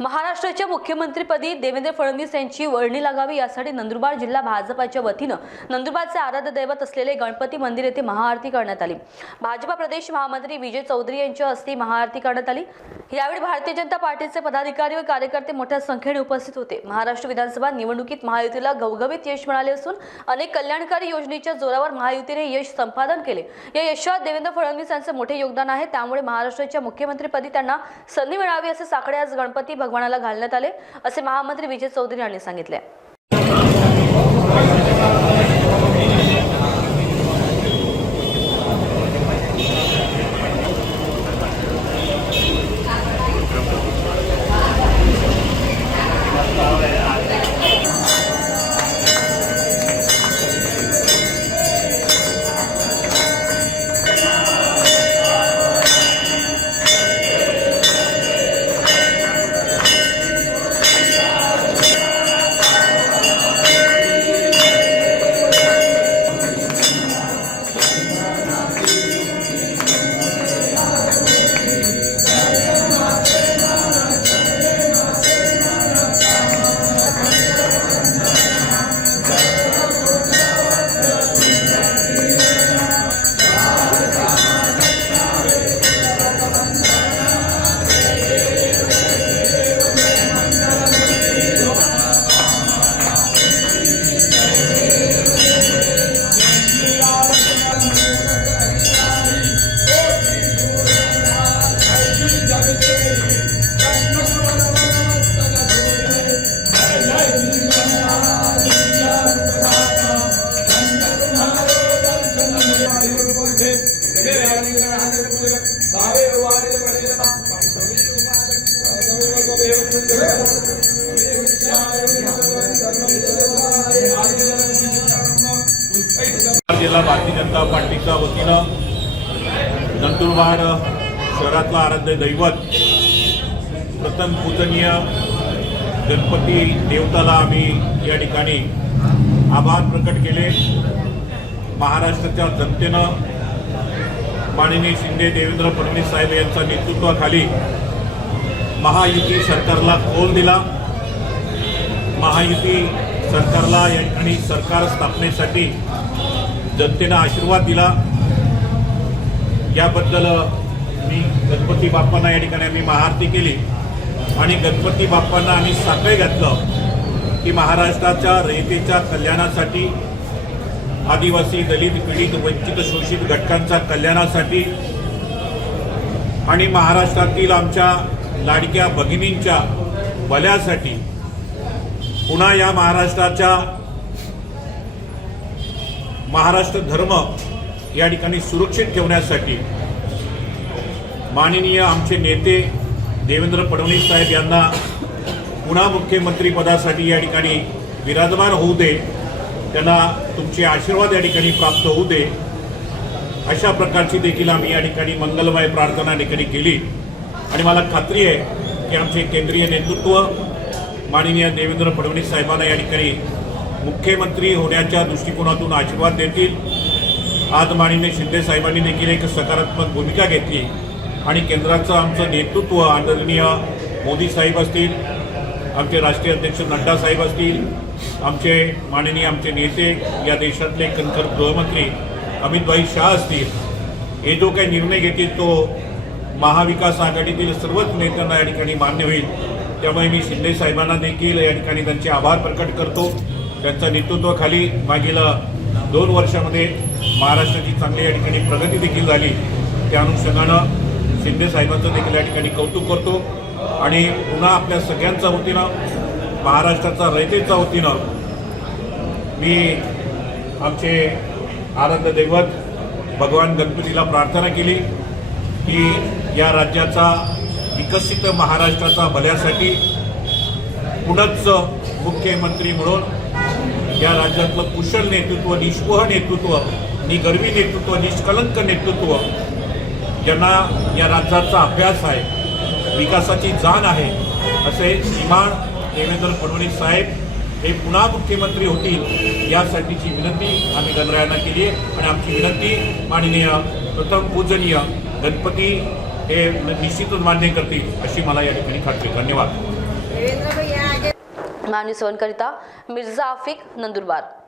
महाराष्ट्राच्या मुख्यमंत्रीपदी देवेंद्र फडणवीस यांची वर्णी लागावी यासाठी नंदुरबार जिल्हा भाजपाच्या वतीनं नंदुरबारचे आराध्य दैवत असलेले गणपती मंदिर येथे महाआरती करण्यात आली। भाजपा प्रदेश महामंत्री विजय चौधरी यांच्या हस्ते महाआरती करण्यात आली। यावेळी भारतीय जनता पार्टीचे पदाधिकारी व कार्यकर्ते मोठ्या संख्येने उपस्थित होते। महाराष्ट्र विधानसभा निवडणुकीत महायुतीला घवघवीत यश मिळाले असून अनेक कल्याणकारी योजनेच्या जोरावर महायुतीने यश संपादन केले। या यशात देवेंद्र फडणवीस यांचे मोठे योगदान आहे, त्यामुळे महाराष्ट्राच्या मुख्यमंत्रीपदी त्यांना संधी मिळावी असे साकडे आज गणपती भगवानाला घालण्यात आले, असे महामंत्री विजय चौधरी यांनी सांगितले। जिल्हा भारतीय जनता पार्टीच्या वतीनं नंदुरबार शहरातला आराध्य दैवत प्रथम पूजनीय गणपती देवताला आम्ही या ठिकाणी आभार प्रकट केले। महाराष्ट्राच्या जनतेनं माननीय शिंदे देवेंद्र फडणवीस साहेब यांच्या नेतृत्वाखाली महायुती सरकारला कौल दिला। महायुती सरकारला या ठिकाणी सरकार स्थापनेसाठी जनतेनं आशीर्वाद दिला। याबद्दल मी गणपती बाप्पांना या ठिकाणी आम्ही महाआरती केली आणि गणपती बाप्पांना आम्ही साकडे घातलं की महाराष्ट्राच्या रयतेच्या कल्याणासाठी, आदिवासी, दलित, पीडित, वंचित, शोषित घटकांच्या कल्याणासाठी आणि महाराष्ट्रातील आमच्या लाडक्या भगिनींच्या भल्यासाठी पुन्हा या महाराष्ट्र धर्म या ठिकाणी सुरक्षित ठेवण्यासाठी माननीय आमचे नेते देवेंद्र फडणवीस साहेब यांना पुन्हा मुख्यमंत्री पदासाठी या ठिकाणी विराजमान होऊ दे, त्यांना तुमचे आशीर्वाद या ठिकाणी प्राप्त होऊ दे, अशा प्रकारची देखील आम्ही या ठिकाणी मंगलमय प्रार्थना ठिकाणी केली। आणि मला खात्री आहे की आमचे केंद्रीय नेतृत्व माननीय देवेंद्र फडणवीस साहेबांना या ठिकाणी मुख्यमंत्री होण्याच्या दृष्टिकोनातून आशीर्वाद देतील। आज माननीय शिंदे साहेबांनी देखील एक सकारात्मक भूमिका घेतली आणि केंद्राचं आमचं नेतृत्व आदरणीय मोदी साहेब असतील, आमचे राष्ट्रीय अध्यक्ष नड्डा साहेब असतील, आमचे नेते या देशातले कणखर गृहमंत्री अमितभाई शाह असतील, हे जो काही निर्णय घेतील तो महाविकास आघाडीतील सर्वच नेत्यांना या ठिकाणी मान्य होईल। त्यामुळे मी शिंदे साहेबांना देखील या ठिकाणी त्यांचे आभार प्रकट करतो। त्यांच्या नेतृत्वाखाली मागील 2 वर्षामध्ये महाराष्ट्राची चांगली या ठिकाणी प्रगती देखील झाली। त्या अनुषंगानं शिंदे साहेबांचं देखील या ठिकाणी कौतुक करतो आणि पुन्हा आपल्या सगळ्यांच्या वतीनं, महाराष्ट्राचा रयतेच्या वतीनं मी आमचे आराध्य दैवत भगवान गणपतीला प्रार्थना केली की या राज्याचा, विकसित महाराष्ट्राचा भल्यासाठी पुनश्च मुख्यमंत्री म्हणून या राज्यातलं कुशल नेतृत्व, निष्पोह नेतृत्व, निगर्वी नेतृत्व, निष्कलंक नेतृत्व, ज्यांना या राज्याचा अभ्यास आहे, विकासाची जाण आहे, असे श्रीमान देवेंद्र फडणवीस साहेब हे पुन्हा मुख्यमंत्री होतील यासाठीची विनंती आम्ही गणरायांना केली आणि आमची विनंती माननीय प्रथम पूजनीय गणपती हे निश्चितच मान्य करतील अशी मला या ठिकाणी खात्री। धन्यवाद। मानवी सेवनकरिता मिर्झा आफिक, नंदुरबार।